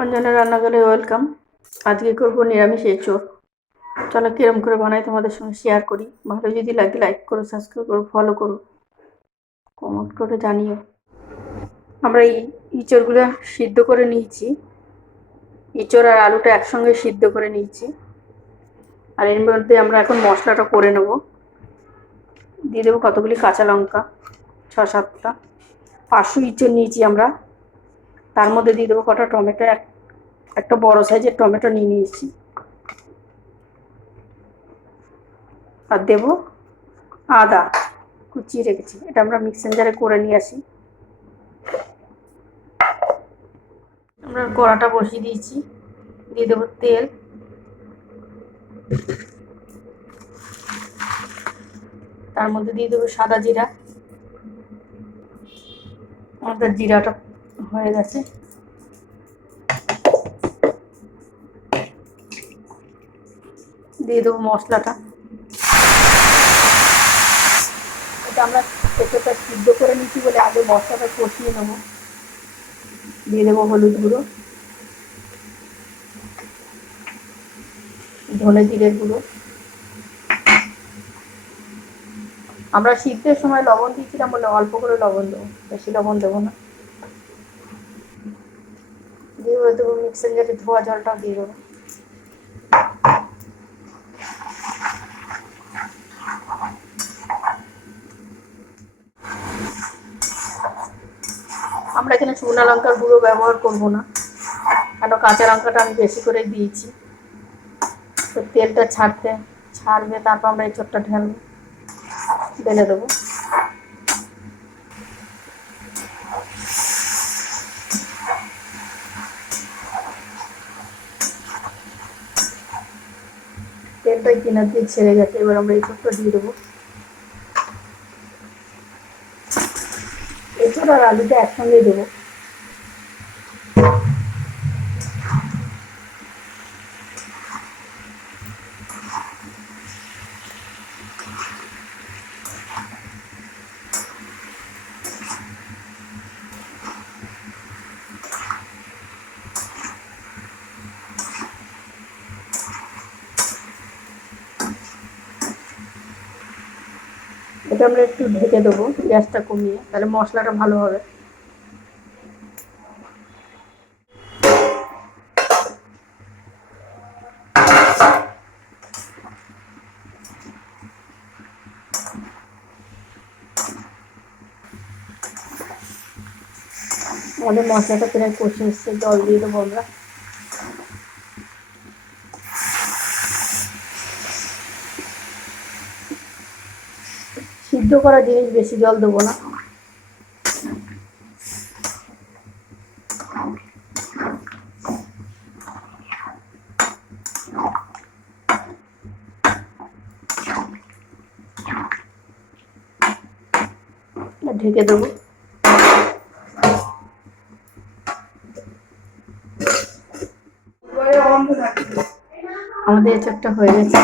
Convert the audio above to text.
অঞ্জনা রান্নাঘরে ওয়েলকাম। আজকে করবো নিরামিষ এঁচোড়। চলো কিরম করে বানাই তোমাদের সঙ্গে শেয়ার করি। ভালো যদি লাগে লাইক করো, সাবস্ক্রাইব করো, ফলো করো, কমেন্ট করে জানিও। আমরা এই ইঁচড়গুলো সিদ্ধ করে নিয়েছি। ইঁচড় আর আলুটা একসঙ্গে সিদ্ধ করে নিয়েছি। আর এর মধ্যে আমরা এখন মশলাটা করে নেব। দিয়ে দেবো কতগুলি কাঁচা লঙ্কা, 6-7টা। 500 ইঁচড় নিয়েছি আমরা। তার মধ্যে দিয়ে দেবো কটা টমেটো, একটা বড় সাইজের টমেটো নিয়ে নিয়েছি। আর দেবো আদা কুচিয়ে রেখেছি, এটা আমরা মিক্সার জারে করে নিয়ে আসি। আমরা কড়াটা বসিয়ে দিয়েছি, দিয়ে দেবো তেল। তার মধ্যে দিয়ে দেবো সাদা জিরা। আমাদের জিরাটা হয়ে গেছে। দিয়ে দেবো মশলাটা। এটা আমরা এঁচোড়টা সিদ্ধ করে নিচ্ছি বলে আগে মশলাটা কষিয়ে নেবো। দিয়ে দেবো হলুদ গুঁড়ো, ধনে জিরের গুঁড়ো। আমরা সিদ্ধের সময় লবণ দিয়েছিলাম বলে অল্প করে লবণ দেবো, বেশি লবণ দেবো না। দিয়ে দেবো মিক্সার জারে ধোয়া জলটাও দিয়ে দেবো। আমরা এখানে শুকনো লঙ্কার গুঁড়ো ব্যবহার করবো না, কেন কাঁচা লঙ্কাটা আমি বেশি করে দিয়েছি। তো তেলটা ছাড়বে, তারপর আমরা এঁচোড়টা ঢেলে দেবো। তেলটা কিনার দিয়ে ছেড়ে গেছে, এবার আমরা এঁচোড়টা দিয়ে দেবো। এঁচোড় আর আলুটা একসঙ্গেই দেবো। এটা আমরা একটু ঢেকে দেবো গ্যাসটা কমিয়ে, তাহলে মশলাটা ভালো হবে। আমাদের মশলাটা প্রায় কষে এসছে, জল দিয়ে দেবো আমরা। সিদ্ধ করা জিনিস বেশি জল দেবো না। ঢেকে দেবো। আমাদের এঁচোড়টা হয়ে গেছে।